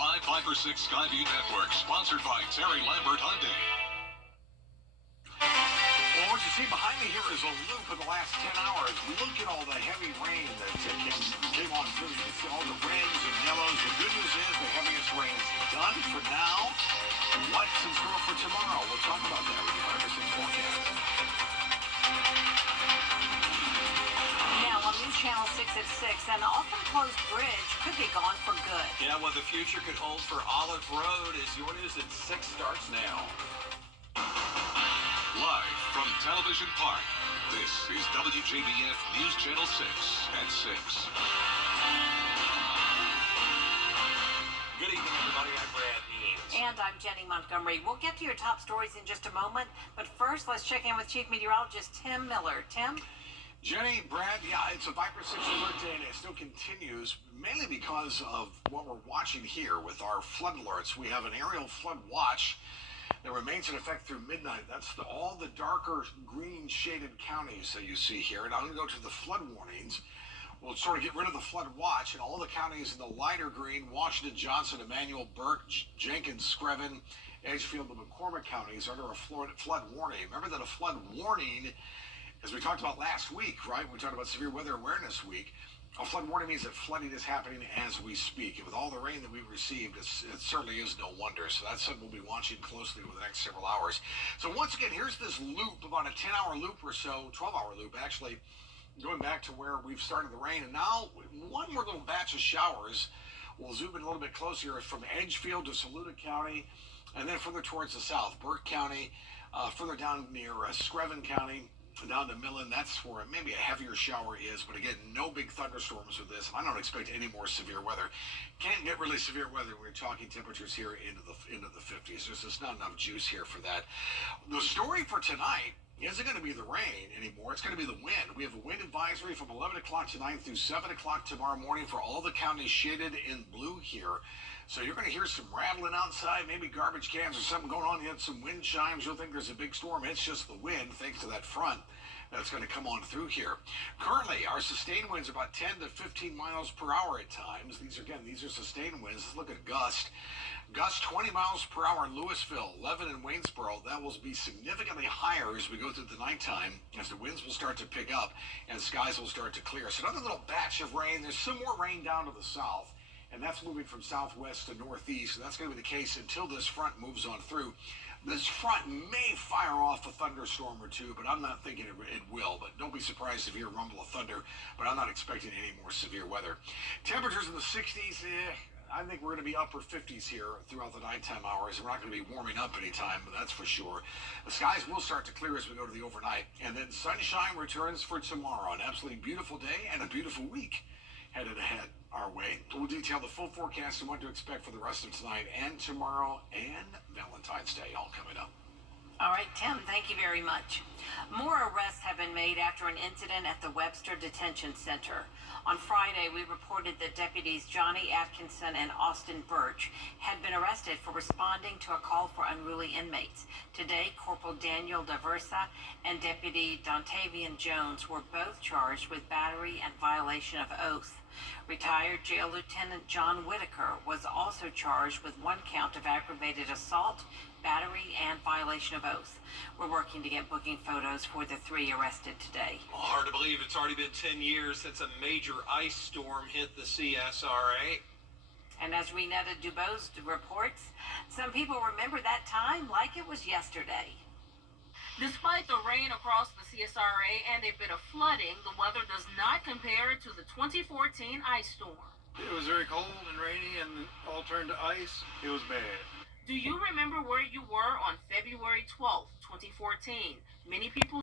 live 5 or 6 Skyview Network, sponsored by Terry Lambert Hyundai. Well, what you see behind me here is a loop of the last 10 hours. Look at all the heavy rain that came on through. You can see all the reds and yellows. The good news is the heaviest rain is done for now. What's in store for tomorrow? We'll talk about that with the 5 or 6 forecast. Now on News Channel 6 at 6, an often closed bridge could be gone for good. Yeah, what the future could hold for Olive Road is your news at 6 starts now. Live from Television Park, this is WJBF News Channel 6 at 6. Good evening, everybody. I'm Brad Means. And I'm Jenny Montgomery. We'll get to your top stories in just a moment, but first let's check in with Chief Meteorologist Tim Miller. Tim? Jenny, Brad, yeah, it's a Viper 6 alert day, and it still continues, mainly because of what we're watching here with our flood alerts. We have an aerial flood watch that remains in effect through midnight. That's all the darker green shaded counties that you see here. And I'm going to go to the flood warnings. We'll sort of get rid of the flood watch, and all the counties in the lighter green, Washington, Johnson, Emmanuel, Burke, Jenkins, Screven, Edgefield, and McCormick counties are under a flood warning. Remember that a flood warning, as we talked about last week, right? We talked about Severe Weather Awareness Week. A flood warning means that flooding is happening as we speak. And with all the rain that we've received, it certainly is no wonder. So that's something we'll be watching closely over the next several hours. So once again, here's this loop, about a 10-hour loop or so, 12-hour loop actually, going back to where we've started the rain. And now one more little batch of showers. We'll zoom in a little bit closer from Edgefield to Saluda County, and then further towards the south, Burke County, further down near Screven County, down to Millen. That's where maybe a heavier shower is, but again, no big thunderstorms with this. I don't expect any more severe weather. Can't get really severe weather when we're talking temperatures here into the 50s. There's just not enough juice here for that. The story for tonight isn't going to be the rain anymore. It's going to be the wind. We have a wind advisory from 11 o'clock tonight through 7 o'clock tomorrow morning for all the counties shaded in blue here. So you're going to hear some rattling outside, maybe garbage cans or something going on. You had some wind chimes. You'll think there's a big storm. It's just the wind, thanks to that front that's going to come on through here. Currently, our sustained winds are about 10 to 15 miles per hour at times. These are sustained winds. Let's look at gust. Gust 20 miles per hour in Louisville, 11 in Waynesboro. That will be significantly higher as we go through the nighttime, as the winds will start to pick up and skies will start to clear. So another little batch of rain. There's some more rain down to the south, and that's moving from southwest to northeast. And that's going to be the case until this front moves on through. This front may fire off a thunderstorm or two, but I'm not thinking it will. But don't be surprised if you hear a rumble of thunder, but I'm not expecting any more severe weather. Temperatures in the 60s, I think we're going to be upper 50s here throughout the nighttime hours. We're not going to be warming up anytime, but that's for sure. The skies will start to clear as we go to the overnight. And then sunshine returns for tomorrow. An absolutely beautiful day and a beautiful week headed ahead our way. We'll detail the full forecast and what to expect for the rest of tonight and tomorrow and Valentine's Day, all coming up. All right, Tim, thank you very much. More arrests have been made after an incident at the Webster Detention Center. On Friday, we reported that deputies Johnny Atkinson and Austin Birch had been arrested for responding to a call for unruly inmates. Today, Corporal Daniel Daversa and Deputy Dontavian Jones were both charged with battery and violation of oath. Retired Jail Lieutenant John Whitaker was also charged with one count of aggravated assault, battery, and violation of oath. We're working to get booking photos for the three arrested today. Well, hard to believe it's already been 10 years since a major ice storm hit the CSRA. And as Renetta Dubose reports, some people remember that time like it was yesterday. Despite the rain across the CSRA and a bit of flooding, the weather does not compare to the 2014 ice storm. It was very cold and rainy and all turned to ice. It was bad. Do you remember where you were on February 12, 2014? Many people